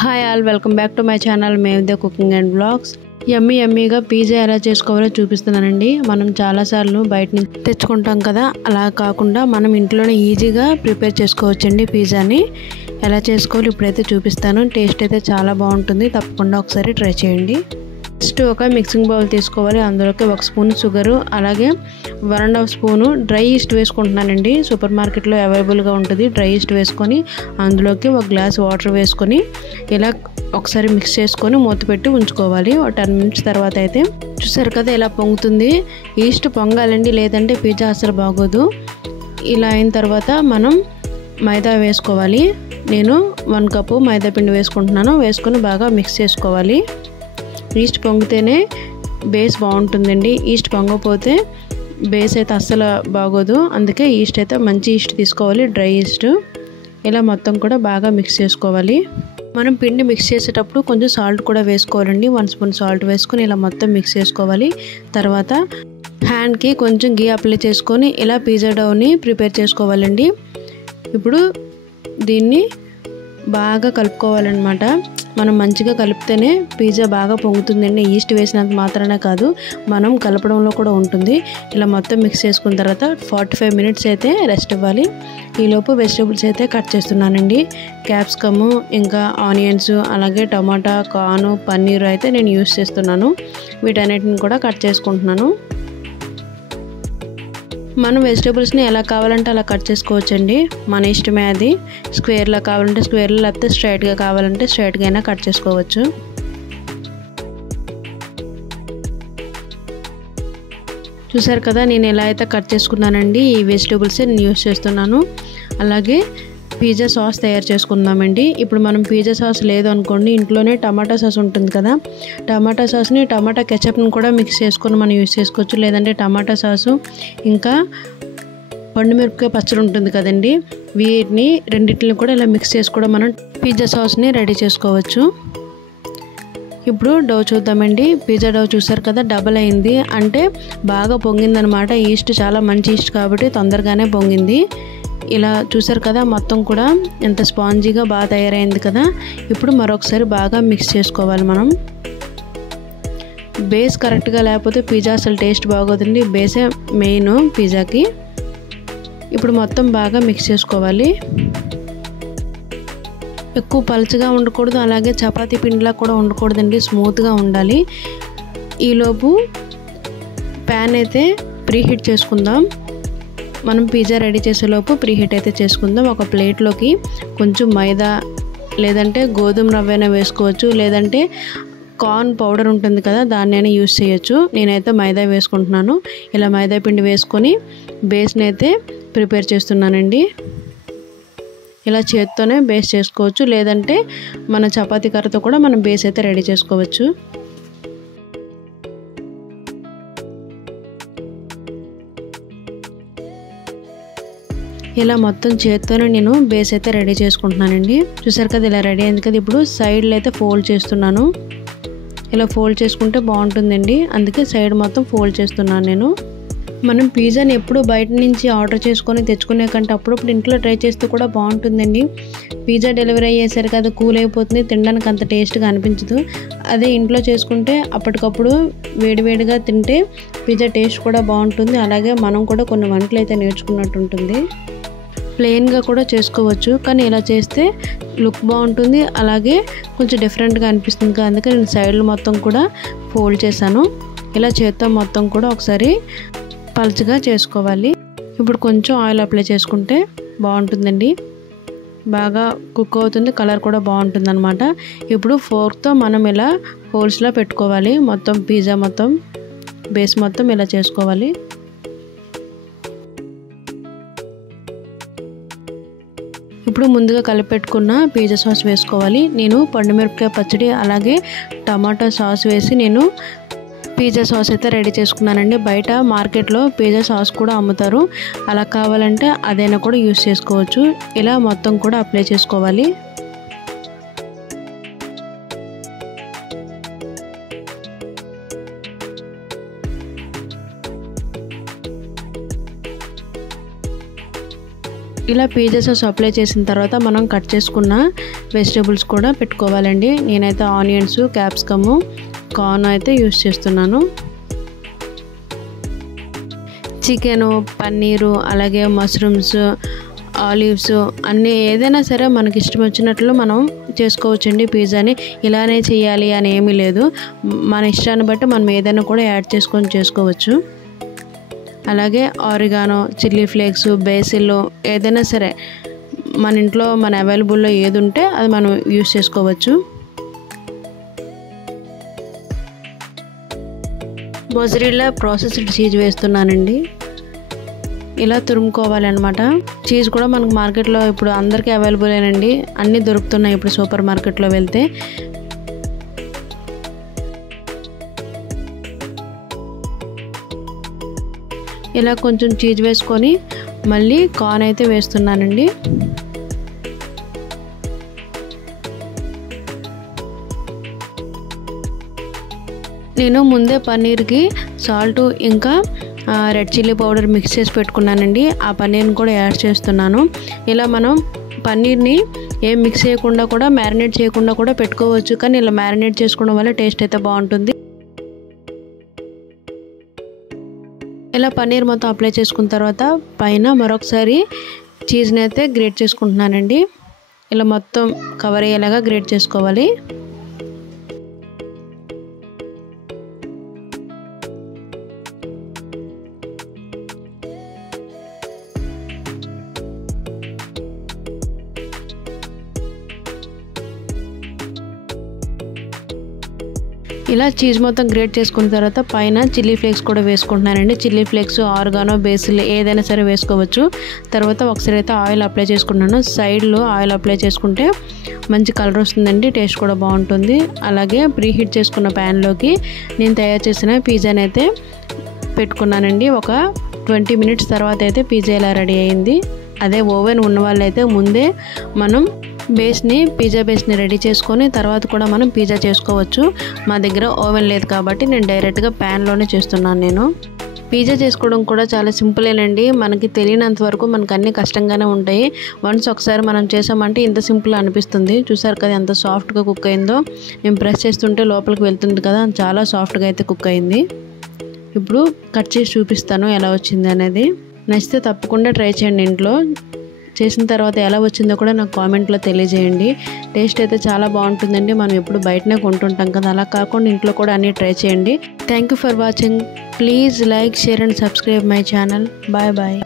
Hi all, welcome back to my channel మేవ్దే cooking and blogs. యమ్మీగా pizza ఎలా చేసుకోవాలో చూపిస్తున్నానండి. మనం చాలాసార్లు బయట నుంచి తెచ్చుకుంటాం కదా, అలా కాకుండా మనం ఇంట్లోనే ఈజీగా ప్రిపేర్ చేసుకోవచ్చండి. పిజ్జాని ఎలా చేసుకోవాలో ఇప్పుడైతే చూపిస్తాను. టేస్ట్ అయితే చాలా బాగుంటుంది, తప్పకుండా ఒకసారి ట్రై చేయండి. ఫస్ట్ ఒక మిక్సింగ్ బౌల్ తీసుకోవాలి. అందులోకి 1 స్పూన్ షుగరు, అలాగే 1.5 స్పూను డ్రై ఈస్ట్ వేసుకుంటున్నానండి. సూపర్ మార్కెట్లో అవైలబుల్గా ఉంటుంది. డ్రై ఈస్ట్ వేసుకొని అందులోకి 1 గ్లాస్ వాటర్ వేసుకొని ఇలా ఒకసారి మిక్స్ చేసుకొని మూత పెట్టి ఉంచుకోవాలి. ఒక 10 మినిట్స్ తర్వాత అయితే చూసారు కదా ఇలా పొంగుతుంది. ఈస్ట్ పొంగాలండి, లేదంటే పిజ్జా అసలు బాగోదు. ఇలా అయిన తర్వాత మనం మైదా వేసుకోవాలి. నేను 1 కప్పు మైదా పిండి వేసుకుంటున్నాను. వేసుకొని బాగా మిక్స్ చేసుకోవాలి. ఈస్ట్ పొంగితేనే బేస్ బాగుంటుందండి. ఈస్ట్ పొంగకపోతే బేస్ అయితే అస్సలు బాగోదు. అందుకే ఈస్ట్ అయితే మంచి ఈస్ట్ తీసుకోవాలి, డ్రై ఈస్ట్. ఇలా మొత్తం కూడా బాగా మిక్స్ చేసుకోవాలి. మనం పిండి మిక్స్ చేసేటప్పుడు కొంచెం సాల్ట్ కూడా వేసుకోవాలండి. 1 స్పూన్ సాల్ట్ వేసుకొని ఇలా మొత్తం మిక్స్ చేసుకోవాలి. తర్వాత హ్యాండ్కి కొంచెం గీ అప్లై చేసుకొని ఇలా పిజ్జా డౌని ప్రిపేర్ చేసుకోవాలండి. ఇప్పుడు దీన్ని బాగా కలుపుకోవాలన్నమాట. మనం మంచిగా కలిపితేనే పిజ్జా బాగా పొంగుతుందండి. ఈస్ట్ వేసినంత మాత్రానే కాదు, మనం కలపడంలో కూడా ఉంటుంది. ఇలా మొత్తం మిక్స్ చేసుకున్న తర్వాత 45 మినిట్స్ అయితే రెస్ట్ ఇవ్వాలి. ఈలోపు వెజిటేబుల్స్ అయితే కట్ చేస్తున్నానండి. క్యాప్సికము, ఇంకా ఆనియన్స్, అలాగే టమాటా, కార్న్, పన్నీర్ అయితే నేను యూస్ చేస్తున్నాను. వీటన్నిటిని కూడా కట్ చేసుకుంటున్నాను. మనం వెజిటేబుల్స్ని ఎలా కావాలంటే అలా కట్ చేసుకోవచ్చండి, మన ఇష్టమే అది. స్క్వేర్లో కావాలంటే స్క్వేర్లో, లేకపోతే స్ట్రైట్గా కావాలంటే స్ట్రైట్గా అయినా కట్ చేసుకోవచ్చు. చూసారు కదా నేను ఎలా అయితే కట్ చేసుకున్నానండి. ఈ వెజిటేబుల్స్ నేను యూస్ చేస్తున్నాను. అలాగే పిజ్జా సాస్ తయారు చేసుకుందామండి. ఇప్పుడు మనం పిజ్జా సాస్ లేదు అనుకోండి, ఇంట్లోనే టమాటా సాస్ ఉంటుంది కదా, టమాటా సాస్ని టమాటా కెచప్ని కూడా మిక్స్ చేసుకొని మనం యూస్ చేసుకోవచ్చు. లేదంటే టమాటా సాసు ఇంకా పండుమిరపకాయ పచ్చడి ఉంటుంది కదండి, వీటిని రెండింటిని కూడా ఇలా మిక్స్ చేసి కూడా మనం పిజ్జా సాస్ని రెడీ చేసుకోవచ్చు. ఇప్పుడు డౌ చూద్దామండి. పిజ్జా డౌ చూసారు కదా డబల్ అయింది, అంటే బాగా పొంగిందనమాట. ఈస్ట్ చాలా మంచి ఈస్ట్ కాబట్టి తొందరగానే పొంగింది. ఇలా చూసారు కదా మొత్తం కూడా ఎంత స్పాంజీగా బాగా తయారైంది కదా. ఇప్పుడు మరొకసారి బాగా మిక్స్ చేసుకోవాలి. మనం బేస్ కరెక్ట్గా లేకపోతే పిజ్జా అసలు టేస్ట్ బాగోదండి. బేసే మెయిన్ పిజ్జాకి. ఇప్పుడు మొత్తం బాగా మిక్స్ చేసుకోవాలి. ఎక్కువ పలుచగా ఉండకూడదు, అలాగే చపాతీ పిండిలా కూడా ఉండకూడదండి, స్మూత్గా ఉండాలి. ఈలోపు ప్యాన్ అయితే ప్రీహీట్ చేసుకుందాం. మనం పిజ్జా రెడీ చేసేలోపు ప్రీహీట్ అయితే చేసుకుందాం. ఒక ప్లేట్లోకి కొంచెం మైదా, లేదంటే గోధుమ రవ్వైనా వేసుకోవచ్చు, లేదంటే కార్న్ పౌడర్ ఉంటుంది కదా దాన్నైనా యూస్ చేయొచ్చు. నేనైతే మైదా వేసుకుంటున్నాను. ఇలా మైదా పిండి వేసుకొని బేస్ని అయితే ప్రిపేర్ చేస్తున్నానండి. ఇలా చేత్తోనే బేస్ చేసుకోవచ్చు, లేదంటే మన చపాతీ కర్రతో కూడా మనం బేస్ అయితే రెడీ చేసుకోవచ్చు. ఇలా మొత్తం చేత్తోనే నేను బేస్ అయితే రెడీ చేసుకుంటున్నానండి. చూసారు కదా ఇలా రెడీ అయింది కదా. ఇప్పుడు సైడ్లో అయితే ఫోల్డ్ చేస్తున్నాను. ఇలా ఫోల్డ్ చేసుకుంటే బాగుంటుందండి, అందుకే సైడ్ మొత్తం ఫోల్డ్ చేస్తున్నాను నేను. మనం పిజ్జాని ఎప్పుడు బయట నుంచి ఆర్డర్ చేసుకొని తెచ్చుకునే కంటే అప్పుడప్పుడు ఇంట్లో ట్రై చేస్తే కూడా బాగుంటుందండి. పిజ్జా డెలివరీ అయ్యేసరికి అది కూల్ అయిపోతుంది, తినడానికి అంత టేస్ట్గా అనిపించదు. అదే ఇంట్లో చేసుకుంటే అప్పటికప్పుడు వేడివేడిగా తింటే పిజ్జా టేస్ట్ కూడా బాగుంటుంది. అలాగే మనం కూడా కొన్ని వంటలు అయితే నేర్చుకున్నట్టు ఉంటుంది. ప్లెయిన్గా కూడా చేసుకోవచ్చు, కానీ ఇలా చేస్తే లుక్ బాగుంటుంది, అలాగే కొంచెం డిఫరెంట్గా అనిపిస్తుంది కదా. అందుకే నేను సైడ్లు మొత్తం కూడా ఫోల్డ్ చేశాను. ఇలా చేత్తో మొత్తం కూడా ఒకసారి పల్చగా చేసుకోవాలి. ఇప్పుడు కొంచెం ఆయిల్ అప్లై చేసుకుంటే బాగుంటుందండి, బాగా కుక్ అవుతుంది, కలర్ కూడా బాగుంటుంది అనమాట. ఇప్పుడు ఫోర్క్తో మనం ఇలా హోల్స్లో పెట్టుకోవాలి. మొత్తం పిజ్జా మొత్తం బేస్ మొత్తం ఇలా చేసుకోవాలి. ఇప్పుడు ముందుగా కలిపెట్టుకున్న పిజ్జా సాస్ వేసుకోవాలి. నేను పండుమిరపకాయ పచ్చడి అలాగే టమాటా సాస్ వేసి నేను పిజ్జా సాస్ అయితే రెడీ చేసుకున్నానండి. బయట మార్కెట్లో పిజ్జా సాస్ కూడా అమ్ముతారు, అలా కావాలంటే అదైనా కూడా యూస్ చేసుకోవచ్చు. ఇలా మొత్తం కూడా అప్లై చేసుకోవాలి. ఇలా పిజ్జా సాస్ అప్లై చేసిన తర్వాత మనం కట్ చేసుకున్న వెజిటేబుల్స్ కూడా పెట్టుకోవాలండి. నేనైతే ఆనియన్స్, క్యాప్సికమ్, కార్న్ అయితే యూస్ చేస్తున్నాను. చికెను, పన్నీరు, అలాగే మష్రూమ్స్, ఆలివ్స్ అన్నీ ఏదైనా సరే మనకి ఇష్టం వచ్చినట్లు మనం చేసుకోవచ్చండి. పిజ్జాని ఇలానే చేయాలి అని ఏమీ లేదు. మన ఇష్టాన్ని బట్టి మనం ఏదైనా కూడా యాడ్ చేసుకొని చేసుకోవచ్చు. అలాగే ఆరిగానో, చిల్లీ ఫ్లేక్స్, బేసిల్ ఏదైనా సరే మన ఇంట్లో మన అవైలబుల్లో ఏది ఉంటే అది మనం యూస్ చేసుకోవచ్చు. మొజరెల్లా ప్రాసెస్డ్ చీజ్ వేస్తున్నానండి. ఇలా తురుముకోవాలన్నమాట. చీజ్ కూడా మనకు మార్కెట్లో ఇప్పుడు అందరికీ అవైలబుల్ ఏనండి, అన్నీ దొరుకుతున్నాయి ఇప్పుడు సూపర్ మార్కెట్లో వెళ్తే. ఇలా కొంచెం చీజ్ వేసుకొని మళ్ళీ కార్న్ అయితే వేస్తున్నానండి. నేను ముందే పన్నీర్కి సాల్ట్ ఇంకా రెడ్ చిల్లీ పౌడర్ మిక్స్ చేసి పెట్టుకున్నానండి. ఆ పన్నీర్ని కూడా యాడ్ చేస్తున్నాను. ఇలా మనం పన్నీర్ని ఏం మిక్స్ చేయకుండా కూడా, మ్యారినేట్ చేయకుండా కూడా పెట్టుకోవచ్చు. కానీ ఇలా మ్యారినేట్ చేసుకోవడం వల్ల టేస్ట్ అయితే బాగుంటుంది. ఇలా పన్నీర్ మొత్తం అప్లై చేసుకున్న తర్వాత పైన మరొకసారి చీజ్ని అయితే గ్రేట్ చేసుకుంటున్నానండి. ఇలా మొత్తం కవర్ అయ్యేలాగా గ్రేట్ చేసుకోవాలి. ఇలా చీజ్ మొత్తం గ్రేట్ చేసుకున్న తర్వాత పైన చిల్లీ ఫ్లేక్స్ కూడా వేసుకుంటున్నానండి. చిల్లీ ఫ్లేక్స్, ఆరిగానో, బేసిల్ ఏదైనా సరే వేసుకోవచ్చు. తర్వాత ఒకసారి అయితే ఆయిల్ అప్లై చేసుకున్నాను. సైడ్లో ఆయిల్ అప్లై చేసుకుంటే మంచి కలర్ వస్తుందండి, టేస్ట్ కూడా బాగుంటుంది. అలాగే ప్రీ హీట్ చేసుకున్న ప్యాన్లోకి నేను తయారు చేసిన పిజ్జాని అయితే పెట్టుకున్నానండి. ఒక 20 మినిట్స్ తర్వాత అయితే పిజ్జా ఇలా రెడీ అయింది. అదే ఓవెన్ ఉన్న వాళ్ళైతే ముందే మనం పిజ్జా బేస్ని రెడీ చేసుకొని తర్వాత కూడా మనం పిజ్జా చేసుకోవచ్చు. మా దగ్గర ఓవెన్ లేదు కాబట్టి నేను డైరెక్ట్గా ప్యాన్లోనే చేస్తున్నాను. నేను పిజ్జా చేసుకోవడం కూడా చాలా సింపులేనండి. మనకి తెలియనంత వరకు మనకు అన్నీ కష్టంగానే ఉంటాయి. వన్స్ ఒకసారి మనం చేసామంటే ఇంత సింపుల్ అనిపిస్తుంది. చూసారు కదా ఎంత సాఫ్ట్గా కుక్ అయిందో. నేను ప్రెస్ చేస్తుంటే లోపలికి వెళ్తుంది కదా, చాలా సాఫ్ట్గా అయితే కుక్ అయింది. ఇప్పుడు కట్ చేసి చూపిస్తాను ఎలా వచ్చింది అనేది. నచ్చితే తప్పకుండా ట్రై చేయండి. ఇంట్లో చేసిన తర్వాత ఎలా వచ్చిందో కూడా నాకు కామెంట్లో తెలియజేయండి. టేస్ట్ అయితే చాలా బాగుంటుందండి. మనం ఎప్పుడు బయటనే కొంటుంటాం కదా, అలా కాకుండా ఇంట్లో కూడా అన్నీ ట్రై చేయండి. Thank you for watching. Please like, share and subscribe my channel. Bye bye.